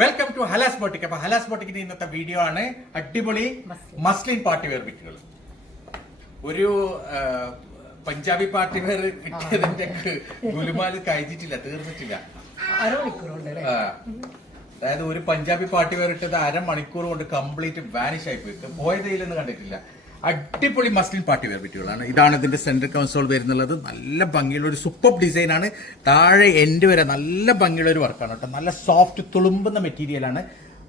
Welcome to ഹലാസ് boutique അപ്പൊ ഹലാസ് ബോട്ടിക്കിന്റെ ഇന്നത്തെ video ആണ് അടിപൊളി മസ്ലിൻ. പാർട്ടി വെയർ ബിറ്റുകൾ ഒരു പഞ്ചാബി പാർട്ടി വെയർ കിട്ടിയതിന്റെ ഗുലുമാൽ കഴിച്ചിട്ടില്ല തീർന്നിട്ടില്ല. അതായത് ഒരു പഞ്ചാബി പാർട്ടി വെയർ ഇട്ടത് അരമണിക്കൂർ കൊണ്ട് കംപ്ലീറ്റ് വാനിഷ് ആയി പോയിട്ട് പോയതയിലെന്ന് കണ്ടിട്ടില്ല. അടിപൊളി മസ്ലിൻ പാർട്ടി വെയർ ബിറ്റുകളാണ് ഇതാണ് ഇതിന്റെ സെന്റർ കൺസോൾ വരുന്നുള്ളത്. നല്ല ഭംഗിയുള്ള ഒരു സൂപ്പർ ഡിസൈൻ ആണ്. താഴെ എൻഡ് വരെ നല്ല ഭംഗിയുള്ള ഒരു വർക്കാണ് കേട്ടോ. നല്ല സോഫ്റ്റ് തുളുമ്പുന്ന മെറ്റീരിയലാണ്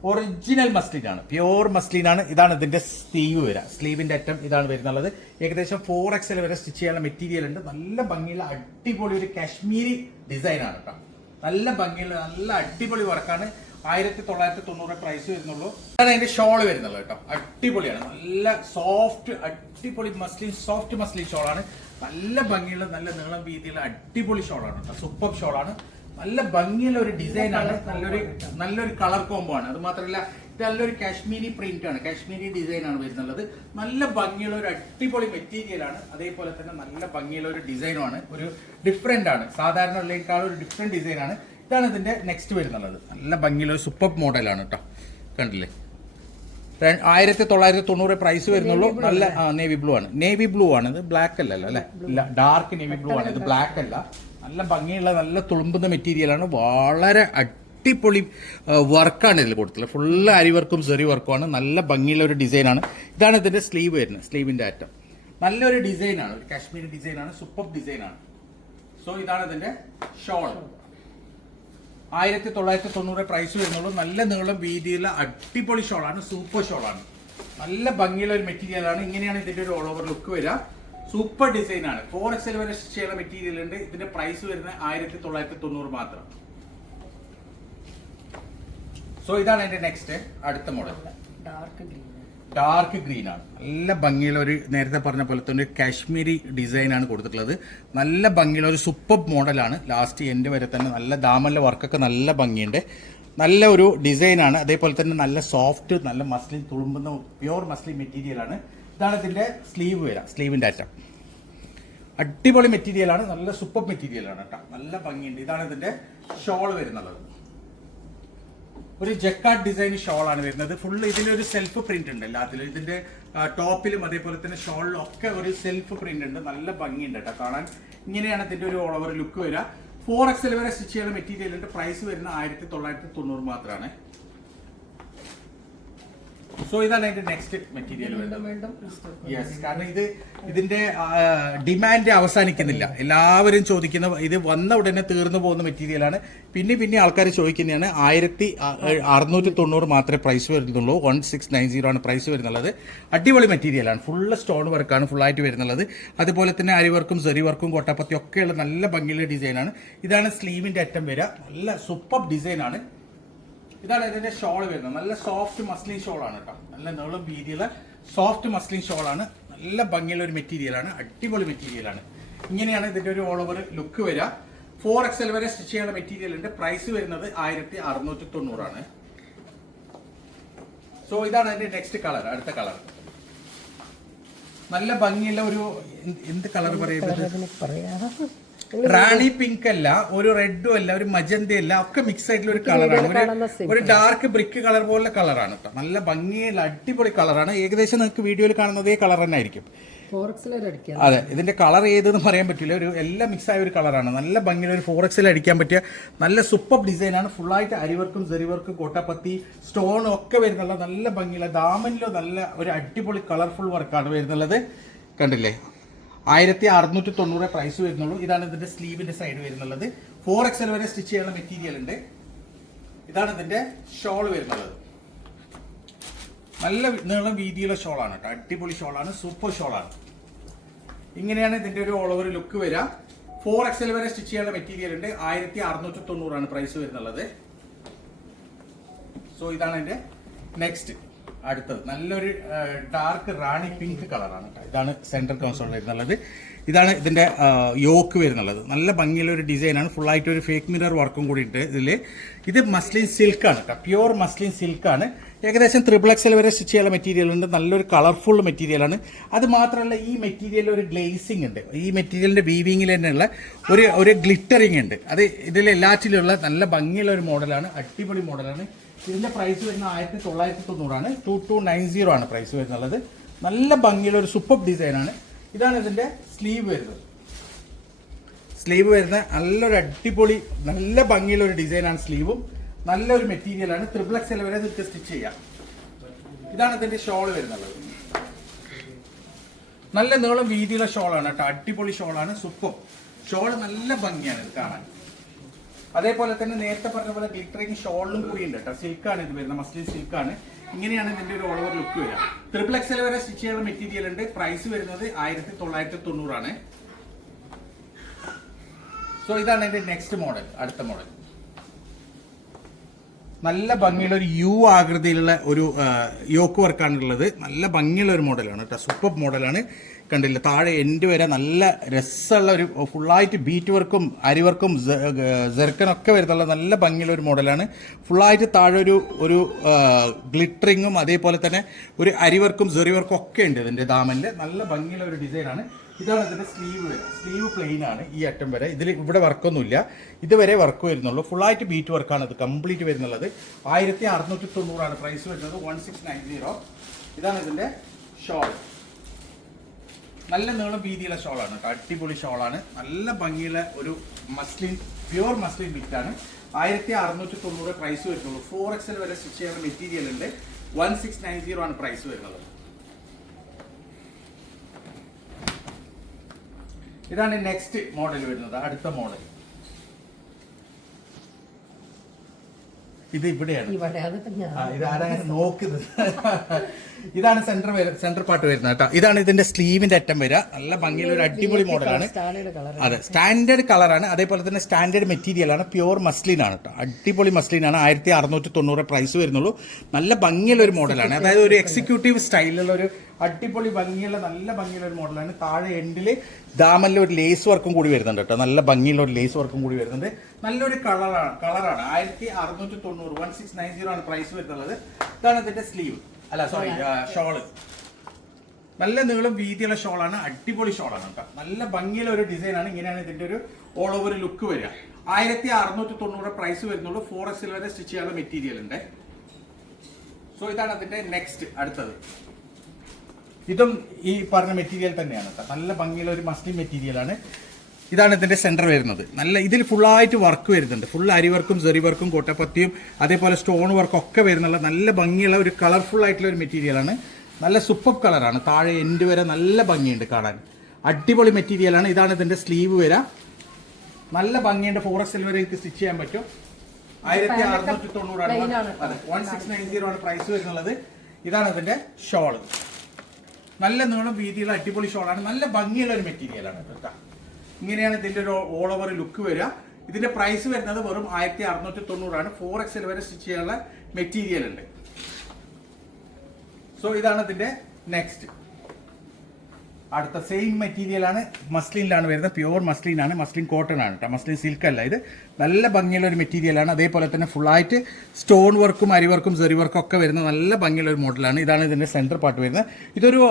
ഒറിജിനൽ മസ്ലിൻ ആണ്. പ്യുവർ മസ്ലിൻ ആണ്. ഇതാണ് ഇതിന്റെ സ്ലീവ് വരിക സ്ലീവിന്റെ അറ്റം ഇതാണ് വരുന്നുള്ളത്. ഏകദേശം ഫോർ എക്സൽ വരെ സ്റ്റിച്ച് ചെയ്യാനുള്ള മെറ്റീരിയൽ ഉണ്ട്. നല്ല ഭംഗിയുള്ള അടിപൊളി ഒരു കാശ്മീരി ഡിസൈൻ ആണ് കേട്ടോ. നല്ല ഭംഗിയുള്ള നല്ല അടിപൊളി വർക്കാണ് ആയിരത്തി തൊള്ളായിരത്തി തൊണ്ണൂറ് പ്രൈസ് വരുന്നുള്ളൂ. അതാണ് അതിന്റെ ഷോൾ വരുന്നുള്ളൂ കേട്ടോ. അടിപൊളിയാണ്. നല്ല സോഫ്റ്റ് അടിപൊളി മസ്ലിൻ സോഫ്റ്റ് മസ്ലിൻ ഷോളാണ് നല്ല ഭംഗിയുള്ള നല്ല നീളം വീതിയുള്ള അടിപൊളി ഷോളാണ് കേട്ടോ. സൂപ്പർ ഷോളാണ് നല്ല ഭംഗിയുള്ള ഒരു ഡിസൈൻ ആണ്. നല്ലൊരു നല്ലൊരു കളർ കോംബോ ആണ്. അത് മാത്രമല്ല ഇത് നല്ലൊരു കാശ്മീരി പ്രിന്റ് ആണ്. കാശ്മീരി ഡിസൈൻ ആണ് വരുന്നുള്ളത്. നല്ല ഭംഗിയുള്ള ഒരു അടിപൊളി മെറ്റീരിയൽ ആണ്. അതേപോലെ തന്നെ നല്ല ഭംഗിയുള്ള ഒരു ഡിസൈനും ആണ്. ഒരു ഡിഫറെന്റ് ആണ്. സാധാരണ ഉള്ളതിനേക്കാൾ ഒരു ഡിഫറെന്റ് ഡിസൈൻ ആണ്. ഇതാണ് ഇതിന്റെ നെക്സ്റ്റ് വരുന്നുള്ളത്. നല്ല ഭംഗിയുള്ള ഒരു സൂപ്പർ മോഡലാണ് കേട്ടോ കണ്ടില്ലേ? ആയിരത്തി തൊള്ളായിരത്തി തൊണ്ണൂറ് പ്രൈസ് വരുന്നുള്ളൂ. നല്ല നേവി ബ്ലൂ ആണ്. നേവി ബ്ലൂ ആണ്. ഇത് ബ്ലാക്ക് അല്ലല്ലോ അല്ലെ? ഇല്ല ഡാർക്ക് നേവി ബ്ലൂ ആണ്. ഇത് ബ്ലാക്ക് അല്ല. നല്ല ഭംഗിയുള്ള നല്ല തുളുമ്പുന്ന മെറ്റീരിയലാണ് വളരെ അടിപൊളി വർക്കാണ് ഇതിൽ കൊടുത്തിട്ടുള്ളത്. ഫുള്ള് അരി വർക്കും സെറി വർക്കുമാണ് നല്ല ഭംഗിയുള്ള ഒരു ഡിസൈനാണ് ഇതാണ് ഇതിന്റെ സ്ലീവ് വരുന്നത്. സ്ലീവിന്റെ അറ്റം. നല്ലൊരു ഡിസൈനാണ് ഒരു കാശ്മീരി ഡിസൈനാണ് സൂപ്പർ ഡിസൈനാണ് സോ ഇതാണ് ഇതിന്റെ ഷോൾ ആയിരത്തി തൊള്ളായിരത്തി തൊണ്ണൂറ് പ്രൈസ് വരുന്നുള്ളൂ. നല്ല നീളം വീതിയുള്ള അടിപൊളി ഷോളാണ് സൂപ്പർ ഷോളാണ് നല്ല ഭംഗിയുള്ള ഒരു മെറ്റീരിയലാണ് ഇങ്ങനെയാണ് ഇതിന്റെ ഒരു ഓൾ ഓവർ ലുക്ക് വരിക. സൂപ്പർ ഡിസൈൻ ആണ്. ഫോർ എക്സൽ വരെ ചെയ്യുന്ന മെറ്റീരിയൽ ഉണ്ട്. ഇതിന്റെ പ്രൈസ് വരുന്നത് ആയിരത്തി തൊള്ളായിരത്തി തൊണ്ണൂറ് മാത്രം. സോ ഇതാണ് എന്റെ നെക്സ്റ്റ് അടുത്ത model dark green dark green ആണ്. നല്ല ഭംഗിയുള്ള ഒരു നേരത്തെ പറഞ്ഞ പോലെ തന്നെ കാശ്മീരി ഡിസൈൻ ആണ് കൊടുത്തിട്ടുള്ളത്. നല്ല ഭംഗിയുള്ള ഒരു സൂപ്പർ മോഡലാണ് ലാസ്റ്റ് എൻഡ് വരെ തന്നെ നല്ല ദാമല്ല വർക്കൊക്കെ നല്ല ഭംഗിയുണ്ട്. നല്ല ഒരു ഡിസൈൻ ആണ്. അതേപോലെ തന്നെ നല്ല സോഫ്റ്റ് നല്ല മസ്ലിൻ തുളുമ്പുന്ന പ്യുവർ മസ്ലിൻ മെറ്റീരിയൽ ആണ്. ഇതാണ് ഇതിന്റെ സ്ലീവ് വരാം സ്ലീവിന്റെ അറ്റം. അടിപൊളി മെറ്റീരിയലാണ് നല്ല സൂപ്പർ മെറ്റീരിയലാണ് കേട്ടോ. നല്ല ഭംഗിയുണ്ട്. ഇതാണ് ഇതിന്റെ ഷോൾ വരുന്നുള്ളത്. ഒരു ജക്കാർഡ് ഡിസൈൻ ഷോൾ ആണ് വരുന്നത്. ഫുള്ള് ഇതിലൊരു സെൽഫ് പ്രിന്റ് ഉണ്ട്. എല്ലാത്തിലും ഇതിന്റെ ടോപ്പിലും അതേപോലെ തന്നെ ഷോളിലും ഒക്കെ ഒരു സെൽഫ് പ്രിന്റ് ഉണ്ട്. നല്ല ഭംഗിയുണ്ട് കേട്ടോ കാണാൻ. ഇങ്ങനെയാണ് ഇതിന്റെ ഒരു ഓൾ ഓവർ ലുക്ക് വരിക. ഫോർ എക്സൽ വരെ സ്റ്റിച്ച് ചെയ്യുന്ന മെറ്റീരിയൽ ഉണ്ട് പ്രൈസ് വരുന്ന ആയിരത്തി തൊള്ളായിരത്തി തൊണ്ണൂറ് മാത്രമാണ് സോ ഇതാണ് അതിന്റെ നെക്സ്റ്റ് മെറ്റീരിയൽ. യെസ് കാരണം ഇത് ഇതിന്റെ ഡിമാൻഡ് അവസാനിക്കുന്നില്ല. എല്ലാവരും ചോദിക്കുന്ന ഇത് വന്ന ഉടനെ തീർന്നു പോകുന്ന മെറ്റീരിയലാണ് പിന്നെ പിന്നെ ആൾക്കാർ ചോദിക്കുന്നതാണ് ആയിരത്തി അറുന്നൂറ്റി തൊണ്ണൂറ് മാത്രമേ പ്രൈസ് വരുന്നുള്ളൂ. വൺ സിക്സ് നയൻ സീറോ ആണ് പ്രൈസ് വരുന്നുള്ളത്. അടിപൊളി മെറ്റീരിയലാണ് ഫുള്ള് സ്റ്റോൺ വർക്കാണ് ഫുള്ളായിട്ട് വരുന്നുള്ളത്. അതുപോലെ തന്നെ അരി വർക്കും സെറി വർക്കും കൊട്ടപ്പത്തി ഒക്കെയുള്ള നല്ല ഭംഗിയുള്ള ഡിസൈനാണ് ഇതാണ് സ്ലീവിന്റെ അറ്റം വരിക. നല്ല സൂപ്പർ ഡിസൈനാണ് ഇതാണ് ഇതിന്റെ ഷോൾ വരുന്നത്. നല്ല സോഫ്റ്റ് മസ്ലിൻ ഷോൾ ആണ് കേട്ടോ. നല്ല നീളം വീതിയുള്ള സോഫ്റ്റ് മസ്ലിൻ ഷോൾ ആണ് നല്ല ഭംഗിയുള്ള ഒരു മെറ്റീരിയൽ ആണ്. അടിപൊളി മെറ്റീരിയൽ ആണ്. ഇങ്ങനെയാണ് ഇതിന്റെ ഒരു ഓൾ ഓവർ ലുക്ക് വരിക. ഫോർ എക്സൽ വരെ സ്റ്റിച്ച് ചെയ്യുന്ന മെറ്റീരിയൽ ഉണ്ട്. പ്രൈസ് വരുന്നത് ആയിരത്തി അറുന്നൂറ്റി തൊണ്ണൂറാണ് സോ ഇതാണ് അതിന്റെ നെക്സ്റ്റ് കളർ അടുത്ത കളർ നല്ല ഭംഗിയുള്ള ഒരു എന്ത്- കളർ പറയുന്നത് റാണി പിങ്ക് അല്ല ഒരു റെഡും അല്ല ഒരു മജന്ത അല്ല ഒക്കെ മിക്സ് ആയിട്ടുള്ള ഒരു കളറാണ് ഒരു ഡാർക്ക് ബ്രിക്ക് കളർ പോലുള്ള കളറാണ് കേട്ടോ നല്ല ഭംഗിയുള്ള അടിപൊളി കളറാണ് ഏകദേശം നിങ്ങൾക്ക് വീഡിയോയിൽ കാണുന്നതേ കളർ തന്നെ ആയിരിക്കും. അതെ ഇതിന്റെ കളർ ഏതെന്ന് പറയാൻ പറ്റില്ല. ഒരു എല്ലാം മിക്സ് ആയ ഒരു കളറാണ് നല്ല ഭംഗിയുള്ള ഒരു ഫോറക്സിൽ അടിക്കാൻ പറ്റിയ നല്ല സൂപ്പർ ഡിസൈനാണ് ഫുള്ളായിട്ട് അരിവർക്കും ജെറിവർക്കും കോട്ടപ്പത്തി സ്റ്റോണും ഒക്കെ വരുന്നുള്ള നല്ല ഭംഗിയുള്ള ദാമനിലോ നല്ല ഒരു അടിപൊളി കളർഫുൾ വർക്കാണ് വരുന്നുള്ളത്. കണ്ടില്ലേ? ആയിരത്തി അറുന്നൂറ്റി തൊണ്ണൂറ് പ്രൈസ് വരുന്നുള്ളൂ. ഇതാണ് ഇതിന്റെ സ്ലീവിന്റെ സൈഡ് വരുന്നുള്ളത്. ഫോർ എക്സൽ വരെ സ്റ്റിച്ച് ചെയ്യുന്ന മെറ്റീരിയൽ ഉണ്ട്. ഇതാണ് ഇതിന്റെ ഷോൾ വരുന്നുള്ളത്. നല്ല നീളം വീതിയുള്ള ഷോളാണ് കേട്ടോ. അടിപൊളി ഷോളാണ് സൂപ്പർ ഷോളാണ് ഇങ്ങനെയാണ് ഇതിന്റെ ഒരു ഓൾ ഓവർ ലുക്ക് വരിക ഫോർ എക്സൽ വരെ സ്റ്റിച്ച് ചെയ്യാനുള്ള മെറ്റീരിയൽ ഉണ്ട്. ആയിരത്തി അറുന്നൂറ്റി തൊണ്ണൂറാണ് പ്രൈസ് വരുന്നുള്ളത്. സോ ഇതാണ് എന്റെ നെക്സ്റ്റ് അടുത്തത്. നല്ലൊരു ഡാർക്ക് റാണി പിങ്ക് കളറാണ് ഇതാണ് സെൻട്രൽ കൺസോൾ വരുന്നുള്ളത്. ഇതാണ് ഇതിന്റെ യോക്ക് വരുന്നുള്ളത്. നല്ല ഭംഗിയുള്ള ഒരു ഡിസൈനാണ് ഫുള്ളായിട്ട് ഒരു ഫേക്ക് മിറർ വർക്കും കൂടി ഉണ്ട് ഇതിൽ ഇത് മസ്ലിൻ സിൽക്കാണ് കേട്ടോ പ്യുവർ മസ്ലിൻ സിൽക്കാണ് ഏകദേശം ത്രിബിൾ എക്സൽ വരെ സ്റ്റിച്ച് ചെയ്യാനുള്ള മെറ്റീരിയൽ ഉണ്ട്. നല്ലൊരു കളർഫുൾ മെറ്റീരിയലാണ് അത് മാത്രമല്ല ഈ മെറ്റീരിയലിൽ ഒരു ഗ്ലേസിംഗ് ഉണ്ട്. ഈ മെറ്റീരിയലിന്റെ വീവിങ്ങിൽ തന്നെയുള്ള ഒരു ഒരു ഗ്ലിറ്ററിങ് ഉണ്ട്. അത് ഇതിൽ എല്ലാറ്റിലുള്ള നല്ല ഭംഗിയുള്ള ഒരു മോഡലാണ് അടിപൊളി മോഡലാണ് ഇതിന്റെ പ്രൈസ് വരുന്ന ആയിരത്തി തൊള്ളായിരത്തി തൊണ്ണൂറാണ് ടു ടു നയൻ സീറോ ആണ് പ്രൈസ് വരുന്നുള്ളത്. നല്ല ഭംഗിയുള്ള ഒരു സൂപ്പർ ഡിസൈനാണ് ഇതാണ് ഇതിന്റെ സ്ലീവ് വരുന്നത്. സ്ലീവ് വരുന്ന നല്ലൊരു അടിപൊളി നല്ല ഭംഗിയുള്ള ഒരു ഡിസൈനാണ് സ്ലീവും നല്ലൊരു മെറ്റീരിയലാണ് ത്രിപ്ലക്സ് എക്സ് വരെ നിങ്ങൾക്ക് സ്റ്റിച്ച് ചെയ്യാം. ഇതാണ് ഇതിന്റെ ഷോൾ വരുന്നത് നല്ല നീളം വീതിയുള്ള ഷോളാണ് കേട്ടോ. അടിപൊളി ഷോളാണ് സൂപ്പർ ഷോൾ നല്ല ഭംഗിയാണ് ഇത് കാണാൻ. അതേപോലെ തന്നെ നേരത്തെ പറഞ്ഞ പോലെ ഗ്ലിറ്ററിങ് ഷോളിലും കൂടി ഉണ്ട് കേട്ടോ. സിൽക്കാണ് ഇത് വരുന്നത്. മസ്ലിൻ സിൽക്കാണ് ഇങ്ങനെയാണ് ഇതിന്റെ ഒരു ഓൾ ഓവർ ലുക്ക് വരിക. ട്രിപ്പിൾ എക്സൽ വരെ സ്റ്റിച്ച് ചെയ്യുന്ന മെറ്റീരിയൽ ഉണ്ട്. പ്രൈസ് വരുന്നത് ആയിരത്തി തൊള്ളായിരത്തി തൊണ്ണൂറാണ് സോ ഇതാണ് എന്റെ നെക്സ്റ്റ് മോഡൽ അടുത്ത മോഡൽ നല്ല ഭംഗിയുള്ള ഒരു യു ആകൃതിയിലുള്ള ഒരു യോക്ക് വർക്കാണുള്ളത് നല്ല ഭംഗിയുള്ള ഒരു മോഡലാണ് കേട്ടോ. സൂപ്പർ മോഡലാണ് കണ്ടില്ല. താഴെ എൻഡ് വരെ നല്ല രസമുള്ള ഒരു ഫുള്ളായിട്ട് ബീറ്റ് വർക്കും അരിവർക്കും ജെർക്കനൊക്കെ വരുന്നുള്ള നല്ല ഭംഗിയുള്ള ഒരു മോഡലാണ് ഫുള്ളായിട്ട് താഴെ ഒരു ഒരു ഗ്ലിറ്ററിങ്ങും അതേപോലെ തന്നെ ഒരു അരിവർക്കും വർക്കും ജെറി വർക്കും ഒക്കെ ഉണ്ട് ഇതിന്റെ ദാമനിൽ നല്ല ഭംഗിയുള്ള ഒരു ഡിസൈനാണ് ഇതാണ് ഇതിന്റെ സ്ലീവ് വരെ. സ്ലീവ് പ്ലെയിൻ ആണ് ഈ അറ്റം വരെ. ഇതിൽ ഇവിടെ വർക്കൊന്നുമില്ല ഇതുവരെ വർക്ക് വരുന്നുള്ളൂ. ഫുള്ളായിട്ട് ബീറ്റ് വർക്കാണ് ഇത്. കംപ്ലീറ്റ് വരുന്നുള്ളത്. ആയിരത്തി അറുന്നൂറ്റി തൊണ്ണൂറാണ് പ്രൈസ് വരുന്നത്. വൺ സിക്സ് നയൻ സീറോ ഇതാണ് ഇതിന്റെ ഷോൾ നല്ല നീളം വീതിയുള്ള ഷോളാണ് അടിപൊളി ഷോളാണ്. നല്ല ഭംഗിയുള്ള ഒരു മസ്ലിൻ പ്യുവർ മസ്ലിൻ ബിറ്റാണ് ആയിരത്തി അറുന്നൂറ്റി തൊണ്ണൂറ് പ്രൈസ് വരുന്നുള്ളൂ. ഫോർ എക്സൽ വരെ സ്റ്റിച്ച് ചെയ്യുന്ന മെറ്റീരിയൽ ഉണ്ട്. വൺ സിക്സ് നയൻ സീറോ ആണ് പ്രൈസ് വരുന്നത്. ഇതാണ് നെക്സ്റ്റ് മോഡൽ വരുന്നത്. അടുത്ത മോഡൽ ഇത് ഇവിടെയാണ്. ഇത് ആരാണ് നോക്കുന്നത്? ഇതാണ് സെന്റർ സെന്റർ പാർട്ട് വരുന്നത് കേട്ടോ. ഇതാണ് ഇതിന്റെ സ്ലീവിന്റെ അറ്റം വരിക. നല്ല ഭംഗിയുള്ള ഒരു അടിപൊളി മോഡലാണ് അതെ സ്റ്റാൻഡേർഡ് കളറാണ് അതേപോലെ തന്നെ സ്റ്റാൻഡേർഡ് മെറ്റീരിയൽ ആണ്. പ്യുവർ മസ്ലിൻ ആണ് കേട്ടോ. അടിപൊളി മസ്ലിൻ ആണ്. ആയിരത്തി അറുന്നൂറ്റി തൊണ്ണൂറ് പ്രൈസ് വരുന്നുള്ളൂ. നല്ല ഭംഗിയുള്ള ഒരു മോഡലാണ് അതായത് ഒരു എക്സിക്യൂട്ടീവ് സ്റ്റൈലിലുള്ള ഒരു അടിപൊളി ഭംഗിയുള്ള നല്ല ഭംഗിയുള്ള ഒരു മോഡലാണ്. താഴെ എൻഡിൽ ദാമല്ല ഒരു ലേസ് വർക്കും കൂടി വരുന്നുണ്ട് കേട്ടോ. നല്ല ഭംഗിയുള്ള ഒരു ലേസ് വർക്കും കൂടി വരുന്നുണ്ട്. നല്ലൊരു കളറാണ് കളറാണ് ആയിരത്തി അറുന്നൂറ്റി തൊണ്ണൂറ് വൺ സിക്സ് നയൻ സീറോ ആണ് പ്രൈസ് വരുന്നത് ഇതാണ് ഇതിന്റെ സ്ലീവ് അല്ല സോറി ഷോൾ നല്ല നീളം വീതിയുള്ള ഷോളാണ് അടിപൊളി ഷോളാണ് കേട്ടോ. നല്ല ഭംഗിയുള്ള ഒരു ഡിസൈനാണ് ഇങ്ങനെയാണ് ഇതിന്റെ ഒരു ഓൾ ഓവർ ലുക്ക് വരിക. ആയിരത്തി അറുന്നൂറ്റി തൊണ്ണൂറ് പ്രൈസ് വരുന്നുള്ളൂ. ഫോർ എക്സിൽ വരെ സ്റ്റിച്ച് ചെയ്യാനുള്ള മെറ്റീരിയൽ ഉണ്ട്. സോ ഇതാണ് അതിന്റെ നെക്സ്റ്റ് അടുത്തത്. ഇതും ഈ പറഞ്ഞ മെറ്റീരിയൽ തന്നെയാണ് കേട്ടോ നല്ല ഭംഗിയുള്ള ഒരു മസ്ലിം മെറ്റീരിയലാണ് ഇതാണ് ഇതിന്റെ സെന്റർ വരുന്നത്. നല്ല ഇതിൽ ഫുള്ളായിട്ട് വർക്ക് വരുന്നുണ്ട്. ഫുൾ അരി വർക്കും സെറി വർക്കും കോട്ടപ്പത്തിയും അതേപോലെ സ്റ്റോൺ വർക്കും ഒക്കെ വരുന്നുള്ള നല്ല ഭംഗിയുള്ള ഒരു കളർഫുൾ ആയിട്ടുള്ള ഒരു മെറ്റീരിയലാണ് നല്ല സൂപ്പർ കളറാണ് താഴെ എൻഡ് വരെ നല്ല ഭംഗിയുണ്ട് കാണാൻ. അടിപൊളി മെറ്റീരിയലാണ് ഇതാണ് ഇതിന്റെ സ്ലീവ് വരെ. നല്ല ഭംഗിയുണ്ട്. ഫോറസ്റ്റിൽ വരെ എനിക്ക് സ്റ്റിച്ച് ചെയ്യാൻ പറ്റും. ആയിരത്തി അറുന്നൂറ്റി തൊണ്ണൂറാണ്. വൺ സിക്സ് നയൻ സീറോ ആണ് പ്രൈസ് വരുന്നത് ഇതാണ് ഇതിന്റെ ഷോൾ നല്ല നീളം വീതിയുള്ള അടിപൊളി ഷോളാണ്. നല്ല ഭംഗിയുള്ള ഒരു മെറ്റീരിയലാണ് കേട്ടോ. ഇങ്ങനെയാണ് ഇതിന്റെ ഒരു ഓൾ ഓവർ ലുക്ക് വരിക. ഇതിന്റെ പ്രൈസ് വരുന്നത് വെറും ആയിരത്തി അറുന്നൂറ്റി തൊണ്ണൂറാണ് ഫോർ എക്സൽ വരെ സ്റ്റിച്ച് ചെയ്യാനുള്ള മെറ്റീരിയൽ ഉണ്ട്. സോ ഇതാണ് ഇതിന്റെ നെക്സ്റ്റ് അടുത്ത സെയിം മെറ്റീരിയൽ ആണ് മസ്ലിനിലാണ് വരുന്നത്. പ്യുവർ ആണ്. മസ്ലിൻ കോട്ടൺ ആണ് കേട്ടോ മസ്ലിൻ സിൽക്ക് അല്ല ഇത്. നല്ല ഭംഗിയുള്ള ഒരു മെറ്റീരിയൽ ആണ്. അതേപോലെ തന്നെ ഫുള്ളായിട്ട് സ്റ്റോൺ വർക്കും അരി വർക്കും സെറി വർക്കും ഒക്കെ വരുന്ന നല്ല ഭംഗിയുള്ള ഒരു മോഡലാണ് ഇതാണ് ഇതിന്റെ സെന്റർ പാർട്ട് വരുന്നത്. ഇതൊരു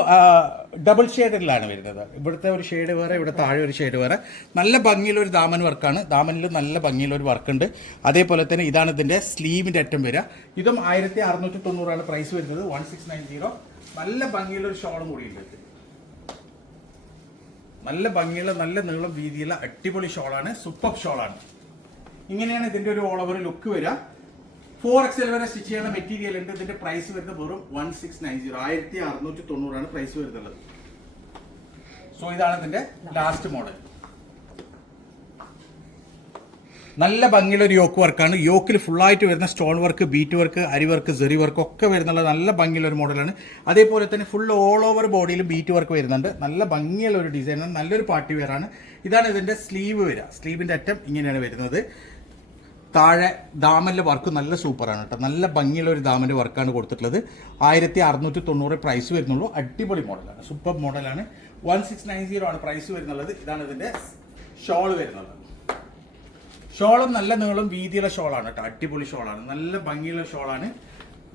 ഡബിൾ ഷെയ്ഡിലാണ് വരുന്നത്. ഇവിടുത്തെ ഒരു ഷെയ്ഡ് വേറെ ഇവിടെ താഴെ ഒരു ഷെയ്ഡ് വേറെ. നല്ല ഭംഗിയുള്ള ഒരു ദാമൻ വർക്കാണ് ദാമനിൽ നല്ല ഭംഗിയുള്ള ഒരു വർക്കുണ്ട് അതേപോലെ തന്നെ ഇതാണ് ഇതിന്റെ സ്ലീവിന്റെ അറ്റം വരിക. ഇതും ആയിരത്തി അറുന്നൂറ്റി തൊണ്ണൂറാണ് പ്രൈസ് വരുന്നത്. വൺ സിക്സ് നയൻ സീറോ നല്ല ഭംഗിയുള്ള ഒരു ഷോളും കൂടി ഉണ്ട് നല്ല ഭംഗിയുള്ള നല്ല നീളം വീതിയുള്ള അടിപൊളി ഷോളാണ് സൂപ്പർ ഷോളാണ്. ഇങ്ങനെയാണ് ഇതിന്റെ ഒരു ഓൾ ഓവർ ലുക്ക് വരിക. ഫോർ എക്സൽ വരെ സ്റ്റിച്ച് ചെയ്യുന്ന മെറ്റീരിയൽ ഉണ്ട്. ഇതിന്റെ പ്രൈസ് വരുന്നത് വെറും വൺ സിക്സ് നയൻ സീറോ ആയിരത്തി അറുന്നൂറ്റി തൊണ്ണൂറാണ് പ്രൈസ് വരുന്നത്. സോ ഇതാണ് ഇതിന്റെ ലാസ്റ്റ് മോഡൽ നല്ല ഭംഗിയുള്ള ഒരു യോക്ക് വർക്കാണ്. യോക്കിൽ ഫുള്ളായിട്ട് വരുന്ന stone work bead work aari work zari work ഒക്കെ വരുന്നുള്ള നല്ല ഭംഗിയുള്ള ഒരു മോഡലാണ് അതേപോലെ തന്നെ ഫുൾ ഓൾ ഓവർ ബോഡിയിൽ ബീറ്റ് വർക്ക് വരുന്നുണ്ട്. നല്ല ഭംഗിയുള്ള ഒരു ഡിസൈനാണ് നല്ലൊരു പാർട്ടി വെയറാണ് ഇതാണ് ഇതിന്റെ സ്ലീവ് വരിക സ്ലീവിന്റെ അറ്റം ഇങ്ങനെയാണ് വരുന്നത്. താഴെ ദാമന്റെ വർക്ക് നല്ല സൂപ്പറാണ് കേട്ടോ. നല്ല ഭംഗിയുള്ള ഒരു ദാമന്റെ വർക്കാണ് കൊടുത്തിട്ടുള്ളത്. ആയിരത്തി അറുന്നൂറ്റി തൊണ്ണൂറ് പ്രൈസ് വരുന്നുള്ളൂ അടിപൊളി മോഡലാണ് സൂപ്പർ മോഡലാണ് വൺ സിക്സ് നയൻ സീറോ ആണ് പ്രൈസ് വരുന്നുള്ളത്. ഇതാണ് ഇതിന്റെ ഷോൾ വരുന്നത്. ഷോളും നല്ല നീളം വീതിയുള്ള ഷോളാണ് കേട്ടോ. അടിപൊളി ഷോളാണ്. നല്ല ഭംഗിയുള്ള ഷോളാണ്.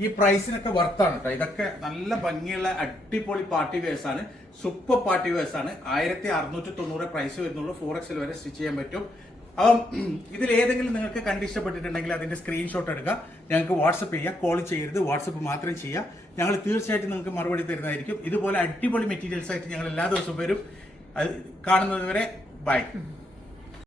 ഈ പ്രൈസിനൊക്കെ വർത്താണ് കേട്ടോ. ഇതൊക്കെ നല്ല ഭംഗിയുള്ള അടിപൊളി പാർട്ടി വെയർസ് ആണ്. സൂപ്പർ പാർട്ടി വെയർസ് ആണ്. ആയിരത്തി അറുന്നൂറ്റി തൊണ്ണൂറ് പ്രൈസ് വരുന്നുള്ളൂ. ഫോർ എക്സിൽ വരെ സ്റ്റിച്ച് ചെയ്യാൻ പറ്റും. അപ്പം ഇതിൽ ഏതെങ്കിലും നിങ്ങൾക്ക് കണ്ട് ഇഷ്ടപ്പെട്ടിട്ടുണ്ടെങ്കിൽ അതിന്റെ സ്ക്രീൻഷോട്ട് എടുക്കുക ഞങ്ങൾക്ക് വാട്സപ്പ് ചെയ്യുക കോൾ ചെയ്യരുത്. വാട്സപ്പ് മാത്രം ചെയ്യുക ഞങ്ങൾ തീർച്ചയായിട്ടും നിങ്ങൾക്ക് മറുപടി തരുന്നതായിരിക്കും. ഇതുപോലെ അടിപൊളി മെറ്റീരിയൽസ് ആയിട്ട് ഞങ്ങൾ എല്ലാ ദിവസവും വരും. അത് കാണുന്നത് വരെ ബൈ